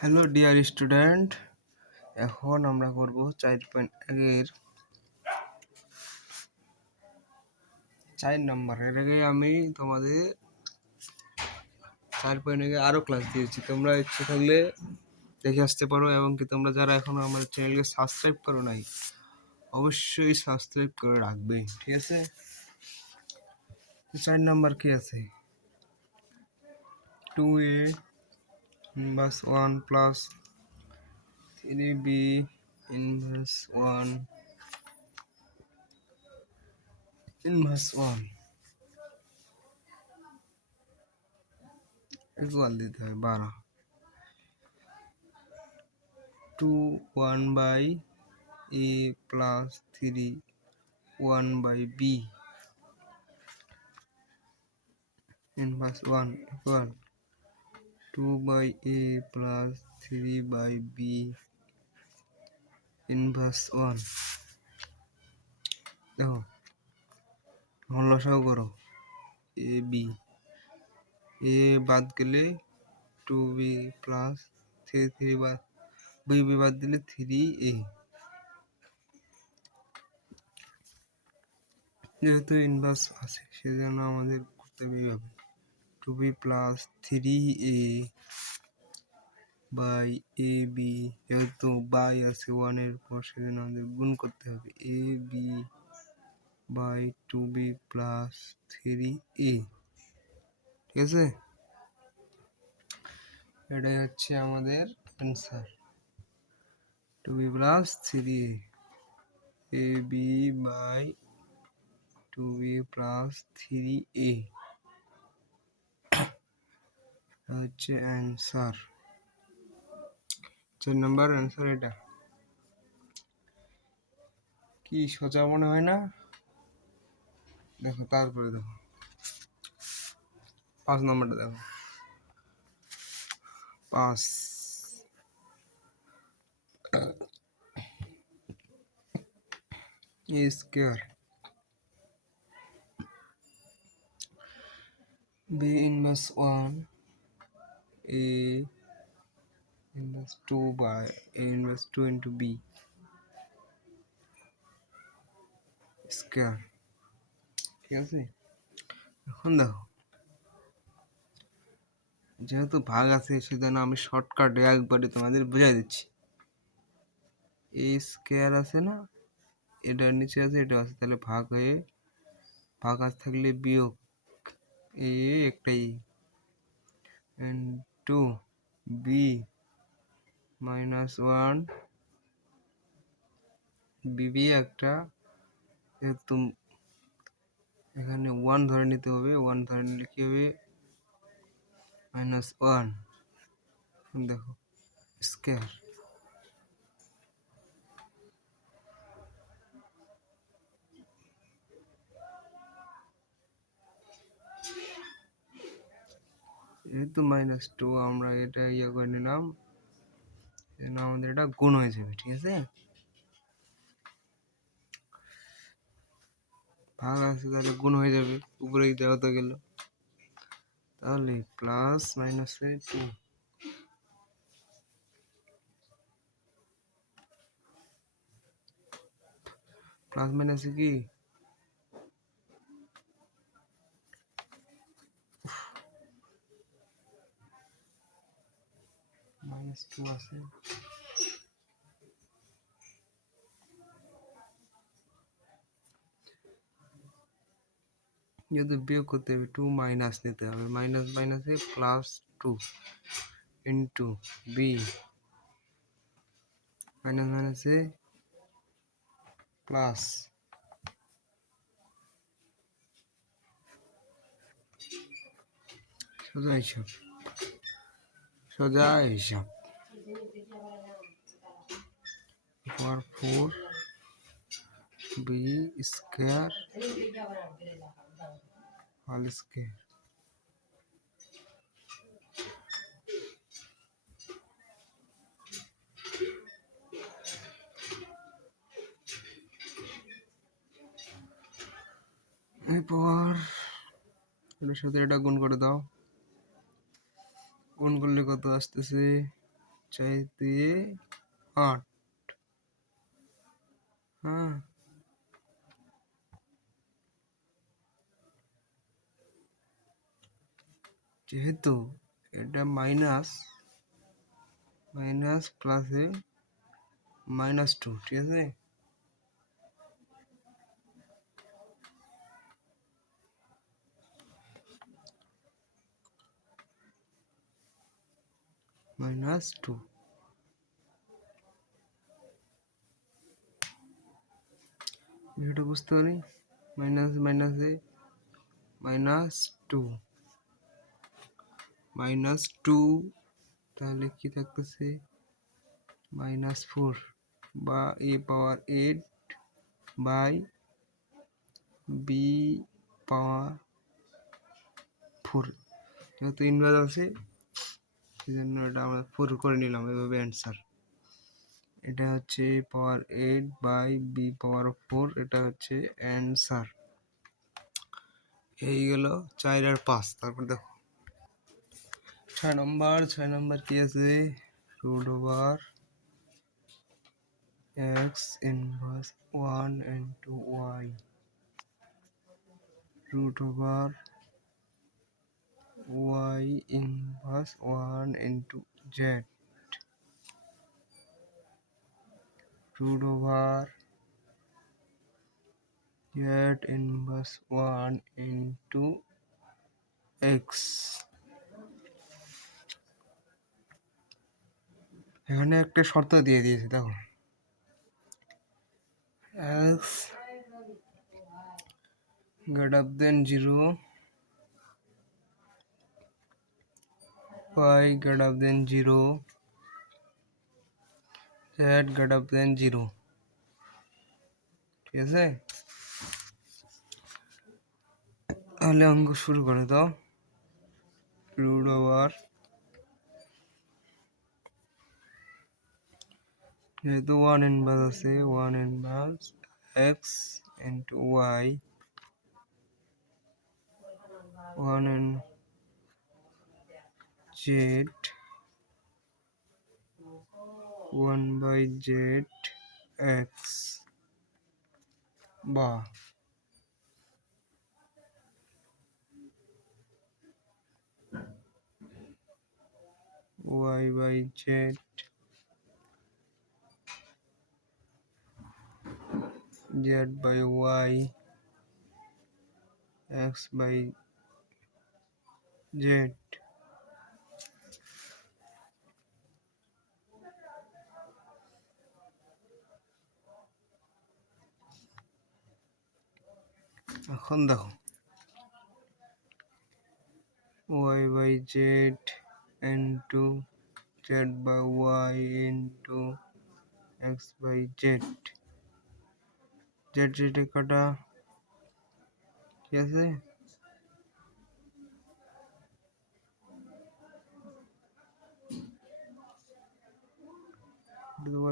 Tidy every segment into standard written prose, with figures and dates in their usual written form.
Hello dear student, এখন আমরা করব 4.1 এর 4 নম্বর। এর আগে আমি তোমাদের 4.1 এর আরো ক্লাস দিয়েছি, তোমরা ইচ্ছে থাকলে দেখে আসতে পারো। এবং কি তোমরা যারা এখনো আমাদের চ্যানেলকে সাবস্ক্রাইব করো নাই, অবশ্যই সাবস্ক্রাইব করে রাখবে, ঠিক আছে? 4 নম্বর কি আছে? 2a inverse 1 plus 3b inverse 1 equal দিতে হয় 12 2 1 by a plus 3 1 by b inverse 1 equal 2 by a plus 3 by b inverse 1। দেখো এখন লসাগু করো। a b a বাদ গেলে 2b প্লাস 3 বাদ b বাদ দিলে 3a। যেহেতু ইনভার্স আছে সেজন্য আমাদের করতে হবে 2b plus 3a by A B. যেহেতু বাই আছে 1 এর পর সেজন্য আমাদের গুণ করতে হবে এ B by 2b plus 3a, ঠিক আছে? এটাই হচ্ছে আমাদের answer, 2b plus 3a A B by 2b plus 3a হচ্ছে অ্যান্সার। 4 নম্বর অ্যান্সার এটা। কি সোজা মনে হয় না? দেখো তারপরে দেখো 5 নম্বরটা দেখো। 5 a square b inverse 1 a inverse 2 by a inverse 2 into b square, ঠিক আছে? এখন দেখো যেহেতু ভাগ আছে সেজন্য আমি শর্টকাটে একবারে তোমাদের বুঝাই দিচ্ছি। এ স্কয়ার আছে না, এটার নিচে আছে এটা আছে, তাহলে ভাগ হয়ে ভাগ আজ থাকলে বিয়োগ এ একটাই টু বি মাইনাস 1 বিবি একটা, যেহেতু এখানে 1 ধরে নিতে হবে, 1 ধরে নিলে কি হবে -1। দেখো স্কয়ার যেহেতু -2 আমরা এটা ইয়ে করে নিলাম, আমাদের এটা গুণ হয়ে যাবে, ঠিক আছে? ভাগ আছে তাহলে গুণ হয়ে যাবে, উপরেই দেওয়া তো গেল, তাহলে প্লাস মাইনাসে 2 প্লাস মাইনাসে কি -2 আছে, যদি বিয়োগ করতে হবে 2 মাইনাস নিতে হবে, মাইনাস মাইনাসে প্লাস 2 ইন্টু বি মাইনাস মাইনাসে প্লাস, সোজা হিসাব, সোজা হিসাব। 4 বি স্কয়ার হোল স্কয়ার। এরপর এটার সাথে এটা গুণ করে দাও, গুণ করলে কত আসতেছে চাইতে 8। হ্যাঁ, যেহেতু এটা মাইনাস প্লাসে -2, ঠিক আছে? -2 এটা বুঝতে পারি। মাইনাস মাইনাসে -2 -2, তাহলে কি থাকতেছে -4 বা a পাওয়ার 8 বাই b পাওয়ার 4। যেহেতু ইনভার্স আছে সেই জন্য এটা আমরা 4 করে নিলাম, এভাবে অ্যান্সার। এটা হচ্ছে পাওয়ার 8 বাই বি পাওয়ার 4, এটা হচ্ছে অ্যান্সার। এই গেল 4 আর 5। তারপর দেখো 6 নম্বর কি আছে? √(x inverse 1 into y) √(y inverse 1 into z) √(z inverse 1 into x). এখানে একটা শর্ত দিয়ে দিয়েছে, দেখো x > 0, y > 0, z > 0, ঠিক আছে? তাহলে অঙ্ক শুরু করে দাও। যেহেতু 1 ইনভার্স আছে, 1 inverse x into y, 1 in z, 1 by z x, বা y by z z by y x by z। এখন দেখো y by z into z by y into x by z, z কাটা, ঠিক আছে?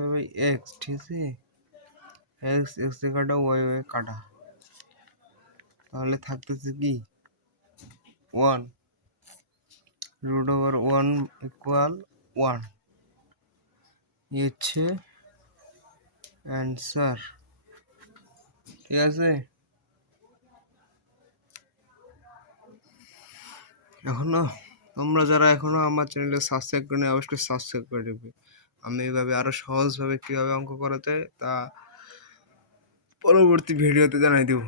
y by x, ঠিক আছে? x কাটা, y কাটা, তাহলে থাকতেছে কি 1, √(1 = 1), এই হচ্ছে অ্যান্সার, ঠিক আছে? তোমরা যারা এখনো আমার চ্যানেলে সাবস্ক্রাইব করে নি, অবশ্যই সাবস্ক্রাইব করে দেবে। আমি এইভাবে আরো সহজভাবে কিভাবে অঙ্ক করা যায় তা পরবর্তী ভিডিওতে জানাই দেবো।